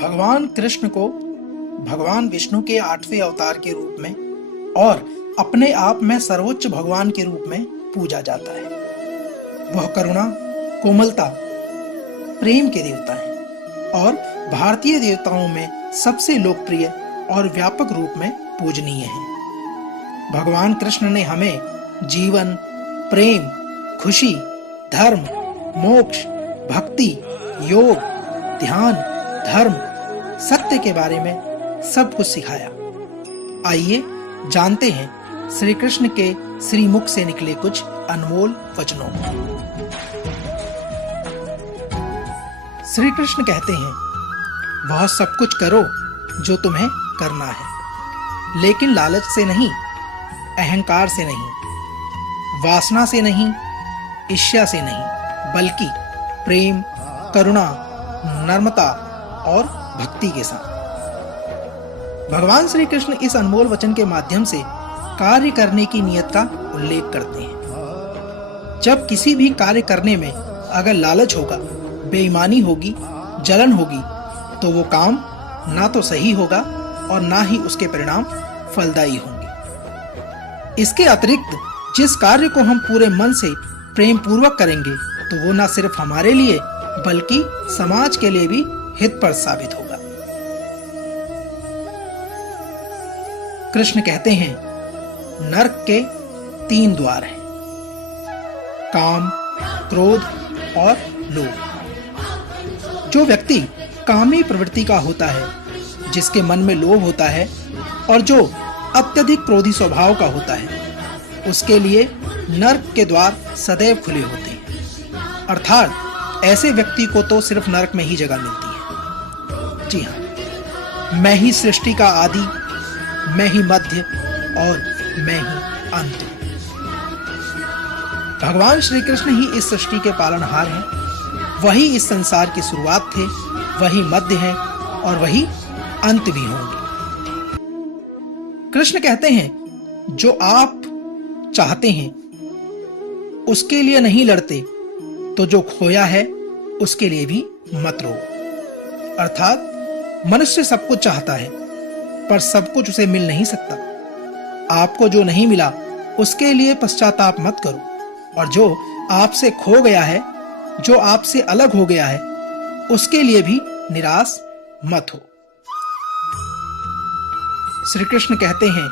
भगवान कृष्ण को भगवान विष्णु के 8वें अवतार के रूप में और अपने आप में सर्वोच्च भगवान के रूप में पूजा जाता है। वह करुणा, कोमलता, प्रेम के देवता हैं और भारतीय देवताओं में सबसे लोकप्रिय और व्यापक रूप में पूजनीय हैं। भगवान कृष्ण ने हमें जीवन, प्रेम, खुशी, धर्म, मोक्ष, भक्ति, योग, ध्यान, धर्म, सत्य के बारे में सब कुछ सिखाया। आइए जानते हैं श्री कृष्ण के श्रीमुख से निकले कुछ अनमोल वचनों को। श्री कृष्ण कहते हैं, वह सब कुछ करो जो तुम्हें करना है, लेकिन लालच से नहीं, अहंकार से नहीं, वासना से नहीं, ईर्ष्या से नहीं, बल्कि प्रेम, करुणा, नम्रता और भक्ति के साथ। भगवान श्री कृष्ण इस अनमोल वचन के माध्यम से कार्य करने की नियत का उल्लेख करते हैं। जब किसी भी कार्य करने में अगर लालच होगा, बेईमानी होगी, जलन होगी, तो वो काम ना तो सही होगा और ना ही उसके परिणाम फलदायी होंगे। इसके अतिरिक्त जिस कार्य को हम पूरे मन से प्रेम पूर्वक करेंगे, तो वो ना सिर्फ हमारे लिए बल्कि समाज के लिए भी हितप्रद साबित होगा। कृष्ण कहते हैं, नरक के 3 द्वार हैं, काम, क्रोध और लोभ। जो व्यक्ति कामी प्रवृत्ति का होता है, जिसके मन में लोभ होता है और जो अत्यधिक क्रोधी स्वभाव का होता है, उसके लिए नरक के द्वार सदैव खुले होते हैं। अर्थात ऐसे व्यक्ति को तो सिर्फ नरक में ही जगह मिलती है। जी हाँ, मैं ही सृष्टि का आदि, मैं ही मध्य और मैं ही अंत। भगवान श्री कृष्ण ही इस सृष्टि के पालनहार हैं। वही इस संसार की शुरुआत थे, वही मध्य हैं और वही अंत भी होंगे। कृष्ण कहते हैं, जो आप चाहते हैं उसके लिए नहीं लड़ते, तो जो खोया है उसके लिए भी मत रो। अर्थात मनुष्य सब कुछ चाहता है, पर सब कुछ उसे मिल नहीं सकता। आपको जो नहीं मिला उसके लिए पश्चाताप मत करो, और जो आपसे खो गया है, जो आपसे अलग हो गया है, उसके लिए भी निराश मत हो। श्री कृष्ण कहते हैं,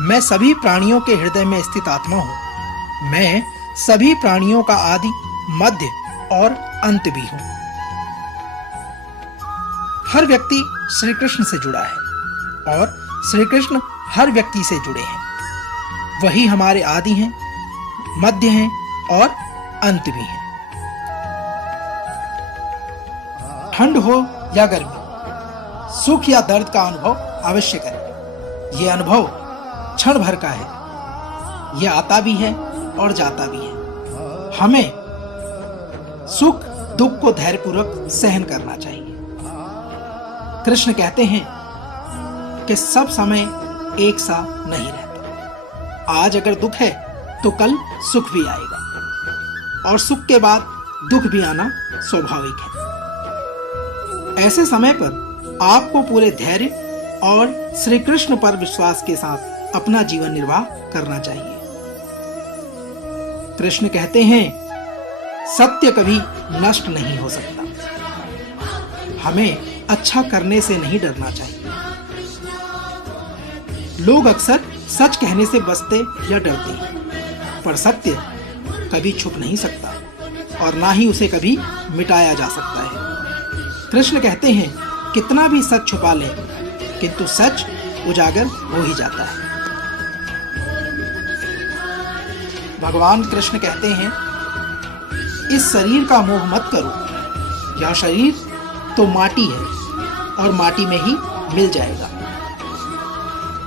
मैं सभी प्राणियों के हृदय में स्थित आत्मा हूं। मैं सभी प्राणियों का आदि, मध्य और अंत भी हूं। हर व्यक्ति श्री कृष्ण से जुड़ा है और श्री कृष्ण हर व्यक्ति से जुड़े हैं। वही हमारे आदि हैं, मध्य हैं और अंत भी हैं। ठंड हो या गर्मी, सुख या दर्द का अनुभव अवश्य करें। यह अनुभव क्षण भर का है। यह आता भी है और जाता भी है। हमें सुख दुख को धैर्यपूर्वक सहन करना चाहिए। कृष्ण कहते हैं कि सब समय एक सा नहीं रहता। आज अगर दुख है तो कल सुख भी आएगा, और सुख के बाद दुख भी आना स्वाभाविक है। ऐसे समय पर आपको पूरे धैर्य और श्री कृष्ण पर विश्वास के साथ अपना जीवन निर्वाह करना चाहिए। कृष्ण कहते हैं, सत्य कभी नष्ट नहीं हो सकता। हमें अच्छा करने से नहीं डरना चाहिए। लोग अक्सर सच कहने से बचते या डरते हैं, पर सत्य कभी छुप नहीं सकता और ना ही उसे कभी मिटाया जा सकता है। कृष्ण कहते हैं, कितना भी सच छुपा ले, किंतु सच उजागर हो ही जाता है। भगवान कृष्ण कहते हैं, इस शरीर का मोह मत करो। यह शरीर तो माटी है और माटी में ही मिल जाएगा।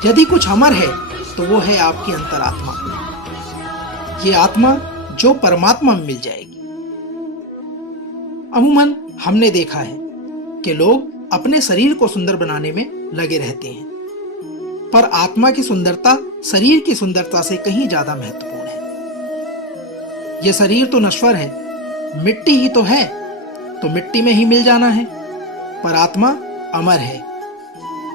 यदि कुछ अमर है तो वो है आपकी अंतरात्मा। ये आत्मा जो परमात्मा में मिल जाएगी। अमूमन हमने देखा है कि लोग अपने शरीर को सुंदर बनाने में लगे रहते हैं, पर आत्मा की सुंदरता शरीर की सुंदरता से कहीं ज्यादा महत्वपूर्ण है। यह शरीर तो नश्वर है, मिट्टी ही तो है, तो मिट्टी में ही मिल जाना है, पर आत्मा अमर है।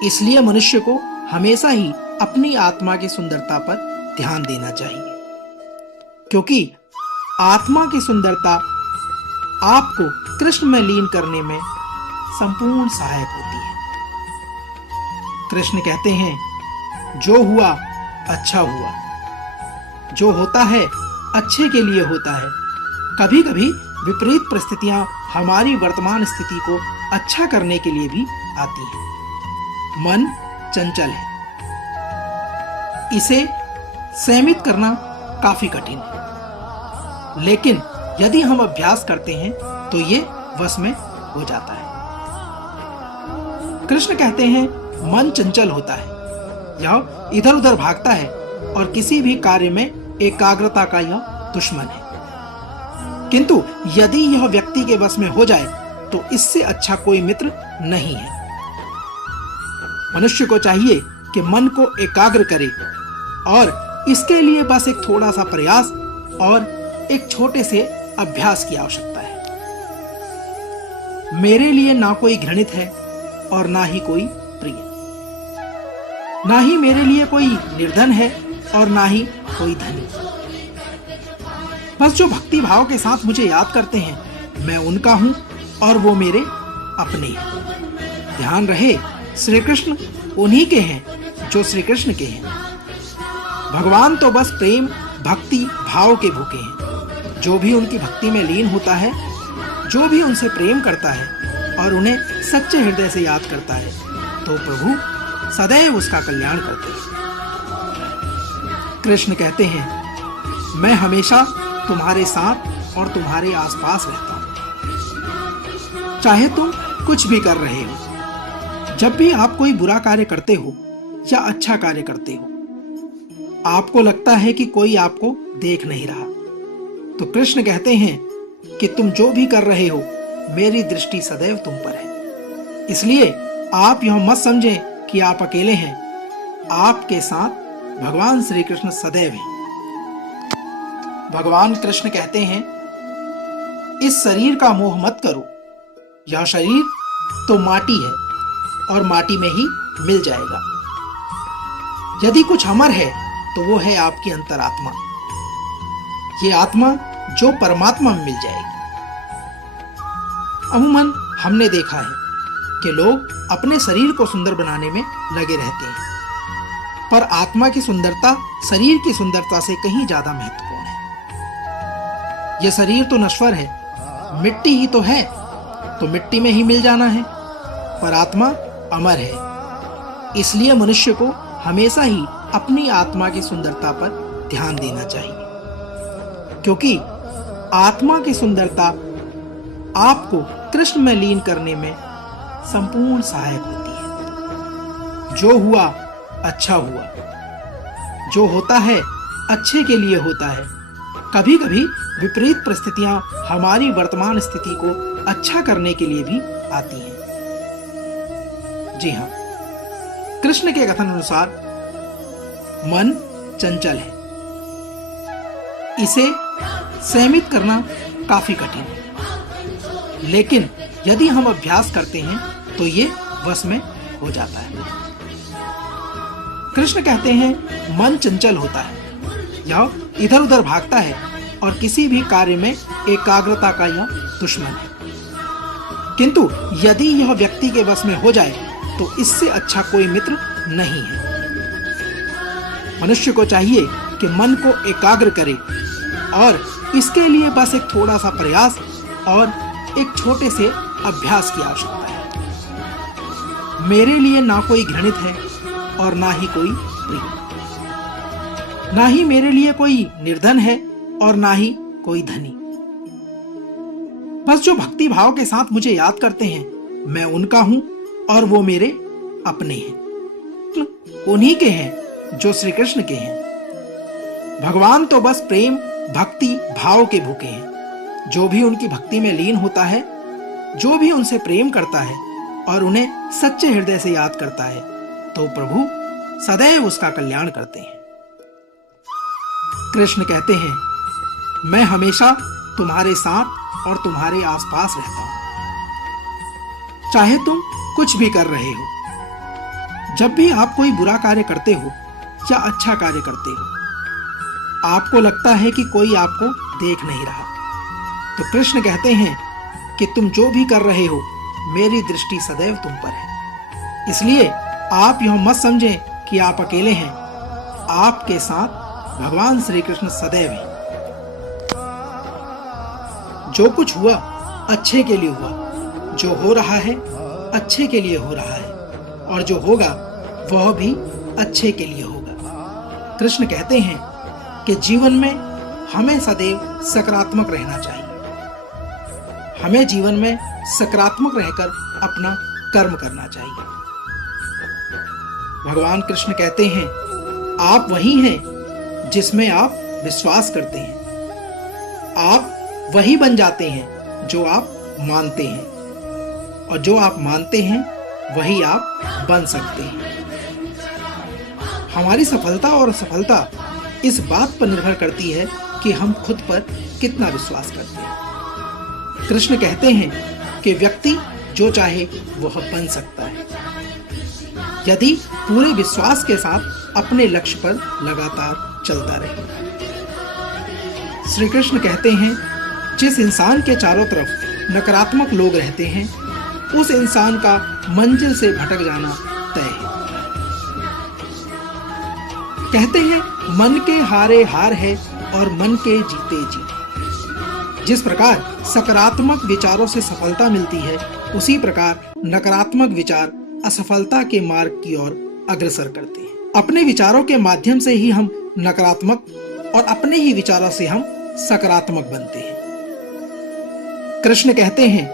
इसलिए मनुष्य को हमेशा ही अपनी आत्मा की सुंदरता पर ध्यान देना चाहिए, क्योंकि आत्मा की सुंदरता आपको कृष्ण में लीन करने में संपूर्ण सहायक होती है। कृष्ण कहते हैं, जो हुआ अच्छा हुआ, जो होता है अच्छे के लिए होता है। कभी कभी विपरीत परिस्थितियां हमारी वर्तमान स्थिति को अच्छा करने के लिए भी आती हैं। मन चंचल है, इसे संयमित करना काफी कठिन है, लेकिन यदि हम अभ्यास करते हैं तो ये वश में हो जाता है। कृष्ण कहते हैं, मन चंचल होता है, यह इधर उधर भागता है और किसी भी कार्य में एकाग्रता का यह दुश्मन है। किंतु यदि यह व्यक्ति के वश में हो जाए तो इससे अच्छा कोई मित्र नहीं है। मनुष्य को चाहिए कि मन को एकाग्र करे और इसके लिए बस एक थोड़ा सा प्रयास और एक छोटे से अभ्यास की आवश्यकता है। मेरे लिए ना कोई घृणित है और ना ही कोई प्रिय, ना ही मेरे लिए कोई निर्धन है और ना ही कोई धनी। बस जो भक्ति भाव के साथ मुझे याद करते हैं, मैं उनका हूं और वो मेरे अपने हैं। ध्यान रहे, श्री कृष्ण उन्हीं के हैं जो श्री कृष्ण के हैं। भगवान तो बस प्रेम भक्ति भाव के भूखे हैं। जो भी उनकी भक्ति में लीन होता है, जो भी उनसे प्रेम करता है और उन्हें सच्चे हृदय से याद करता है, तो प्रभु सदैव उसका कल्याण करते हैं। कृष्ण कहते हैं, मैं हमेशा तुम्हारे साथ और तुम्हारे आसपास रहता हूं, चाहे तुम कुछ भी कर रहे हो। जब भी आप कोई बुरा कार्य करते हो या अच्छा कार्य करते हो, आपको लगता है कि कोई आपको देख नहीं रहा, तो कृष्ण कहते हैं कि तुम जो भी कर रहे हो, मेरी दृष्टि सदैव तुम पर है। इसलिए आप यह मत समझें कि आप अकेले हैं, आपके साथ भगवान श्री कृष्ण सदैव हैं। भगवान कृष्ण कहते हैं, इस शरीर का मोह मत करो, यह शरीर तो माटी है और माटी में ही मिल जाएगा। यदि कुछ अमर है तो वो है आपकी अंतरात्मा, ये आत्मा जो परमात्मा में मिल जाएगी। अमूमन हमने देखा है कि लोग अपने शरीर को सुंदर बनाने में लगे रहते हैं, पर आत्मा की सुंदरता शरीर की सुंदरता से कहीं ज्यादा महत्वपूर्ण है। यह शरीर तो नश्वर है, मिट्टी ही तो है, तो मिट्टी में ही मिल जाना है, पर आत्मा अमर है। इसलिए मनुष्य को हमेशा ही अपनी आत्मा की सुंदरता पर ध्यान देना चाहिए, क्योंकि आत्मा की सुंदरता आपको कृष्ण में लीन करने में संपूर्ण सहायक होती है। जो हुआ अच्छा हुआ, जो होता है अच्छे के लिए होता है। कभी कभी विपरीत परिस्थितियां हमारी वर्तमान स्थिति को अच्छा करने के लिए भी आती हैं। जी हाँ, कृष्ण के कथन अनुसार मन चंचल है, इसे संयमित करना काफी कठिन है, लेकिन यदि हम अभ्यास करते हैं तो ये वश में हो जाता है। कृष्ण कहते हैं, मन चंचल होता है, यह इधर उधर भागता है और किसी भी कार्य में एकाग्रता का यह दुश्मन है। किंतु यदि यह व्यक्ति के वश में हो जाए तो इससे अच्छा कोई मित्र नहीं है। मनुष्य को चाहिए कि मन को एकाग्र करे और इसके लिए बस एक थोड़ा सा प्रयास और एक छोटे से अभ्यास की आवश्यकता है। मेरे लिए ना कोई घृणित है और ना ही कोई प्रिय, ना ही मेरे लिए कोई निर्धन है और ना ही कोई धनी। बस जो भक्ति भाव के साथ मुझे याद करते हैं, मैं उनका हूं और वो मेरे अपने हैं। उन्हीं के हैं जो श्री कृष्ण के हैं। भगवान तो बस प्रेम भक्ति भाव के भूखे हैं। जो भी उनकी भक्ति में लीन होता है, जो भी उनसे प्रेम करता है और उन्हें सच्चे हृदय से याद करता है, तो प्रभु सदैव उसका कल्याण करते हैं। कृष्ण कहते हैं, मैं हमेशा तुम्हारे साथ और तुम्हारे आसपास रहता हूं, चाहे तुम कुछ भी कर रहे हो, जब भी आप कोई बुरा कार्य करते हो या अच्छा कार्य करते हो, आपको लगता है कि कोई आपको देख नहीं रहा, तो कृष्ण कहते हैं कि तुम जो भी कर रहे हो मेरी दृष्टि सदैव तुम पर है। इसलिए आप यह मत समझें कि आप अकेले हैं, आपके साथ भगवान श्री कृष्ण सदैव हैं। जो कुछ हुआ अच्छे के लिए हुआ, जो हो रहा है अच्छे के लिए हो रहा है, और जो होगा वह भी अच्छे के लिए होगा। कृष्ण कहते हैं कि जीवन में हमें सदैव सकारात्मक रहना चाहिए। हमें जीवन में सकारात्मक रहकर अपना कर्म करना चाहिए। भगवान कृष्ण कहते हैं, आप वही हैं जिसमें आप विश्वास करते हैं। आप वही बन जाते हैं जो आप मानते हैं, और जो आप मानते हैं वही आप बन सकते हैं। हमारी सफलता और असफलता इस बात पर निर्भर करती है कि हम खुद पर कितना विश्वास करते हैं। कृष्ण कहते हैं कि व्यक्ति जो चाहे वह बन सकता है, यदि पूरे विश्वास के साथ अपने लक्ष्य पर लगातार चलता रहे। श्री कृष्ण कहते हैं, जिस इंसान के चारों तरफ नकारात्मक लोग रहते हैं, उस इंसान का मंजिल से भटक जाना तय है। कहते हैं, मन के हारे हार है और मन के जीते जीत। जिस प्रकार सकारात्मक विचारों से सफलता मिलती है, उसी प्रकार नकारात्मक विचार असफलता के मार्ग की ओर अग्रसर करते हैं। अपने विचारों के माध्यम से ही हम नकारात्मक और अपने ही विचारों से हम सकारात्मक बनते हैं। कृष्ण कहते हैं,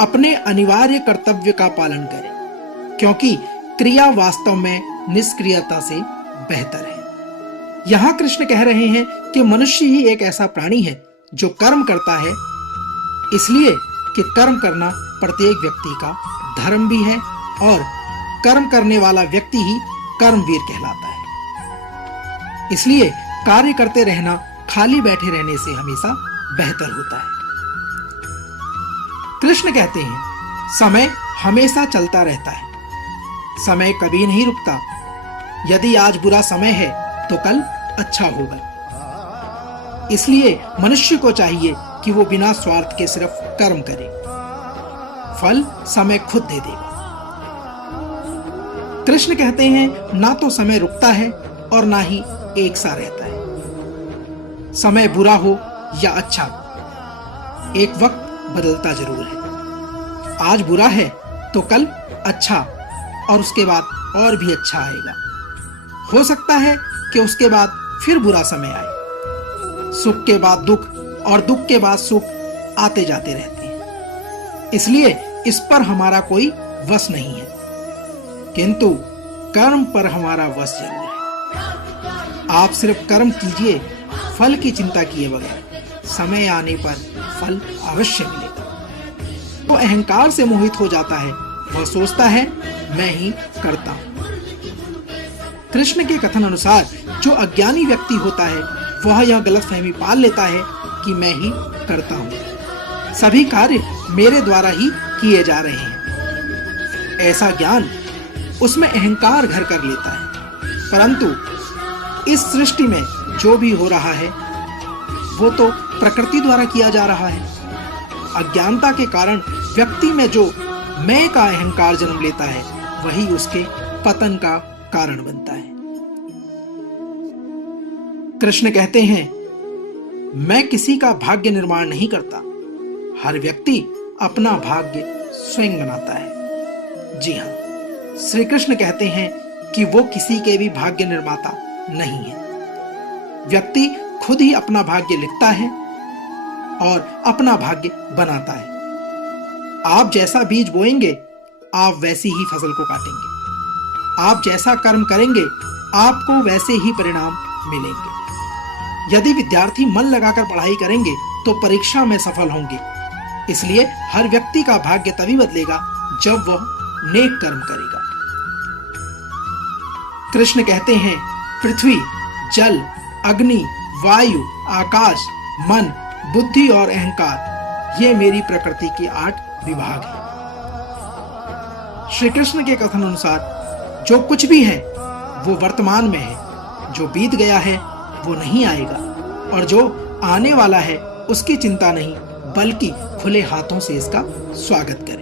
अपने अनिवार्य कर्तव्य का पालन करें, क्योंकि क्रिया वास्तव में निष्क्रियता से बेहतर है। यहाँ कृष्ण कह रहे हैं कि मनुष्य ही एक ऐसा प्राणी है जो कर्म करता है, इसलिए कि कर्म करना प्रत्येक व्यक्ति का धर्म भी है, और कर्म करने वाला व्यक्ति ही कर्मवीर कहलाता है। इसलिए कार्य करते रहना खाली बैठे रहने से हमेशा बेहतर होता है। कृष्ण कहते हैं, समय हमेशा चलता रहता है, समय कभी नहीं रुकता। यदि आज बुरा समय है तो कल अच्छा होगा। इसलिए मनुष्य को चाहिए कि वो बिना स्वार्थ के सिर्फ कर्म करे, फल समय खुद दे देगा। कृष्ण कहते हैं, ना तो समय रुकता है और ना ही एक सा रहता है। समय बुरा हो या अच्छा, एक वक्त बदलता जरूर है। आज बुरा है तो कल अच्छा, और उसके बाद और भी अच्छा आएगा। हो सकता है कि उसके बाद फिर बुरा समय आए। सुख के बाद दुख और दुख के बाद सुख आते जाते रहते हैं, इसलिए इस पर हमारा कोई वश नहीं है, किंतु कर्म पर हमारा वश जरूर है। आप सिर्फ कर्म कीजिए, फल की चिंता किए बगैर, समय आने पर फल अवश्य मिलेगा। वो अहंकार से मोहित हो जाता है, वह सोचता है मैं ही करता हूं। कृष्ण के कथन अनुसार जो अज्ञानी व्यक्ति होता है वह यह गलतफहमी पाल लेता है कि मैं ही करता हूं, सभी कार्य मेरे द्वारा ही किए जा रहे हैं। ऐसा ज्ञान उसमें अहंकार घर कर लेता है। परंतु इस सृष्टि में जो भी हो रहा है वो तो प्रकृति द्वारा किया जा रहा है। अज्ञानता के कारण व्यक्ति में जो मैं का अहंकार जन्म लेता है वही उसके पतन का कारण बनता है। कृष्ण कहते हैं, मैं किसी का भाग्य निर्माण नहीं करता, हर व्यक्ति अपना भाग्य स्वयं बनाता है। जी हाँ, श्री कृष्ण कहते हैं कि वो किसी के भी भाग्य निर्माता नहीं है। व्यक्ति खुद ही अपना भाग्य लिखता है और अपना भाग्य बनाता है। आप जैसा बीज बोएंगे आप वैसी ही फसल को काटेंगे। आप जैसा कर्म करेंगे आपको वैसे ही परिणाम मिलेंगे। यदि विद्यार्थी मन लगाकर पढ़ाई करेंगे तो परीक्षा में सफल होंगे। इसलिए हर व्यक्ति का भाग्य तभी बदलेगा जब वह नेक कर्म करेगा। कृष्ण कहते हैं, पृथ्वी, जल, अग्नि, वायु, आकाश, मन, बुद्धि और अहंकार, ये मेरी प्रकृति के 8 विभाग हैं। श्री कृष्ण के कथन अनुसार जो कुछ भी है वो वर्तमान में है, जो बीत गया है वो नहीं आएगा, और जो आने वाला है उसकी चिंता नहीं बल्कि खुले हाथों से इसका स्वागत करें।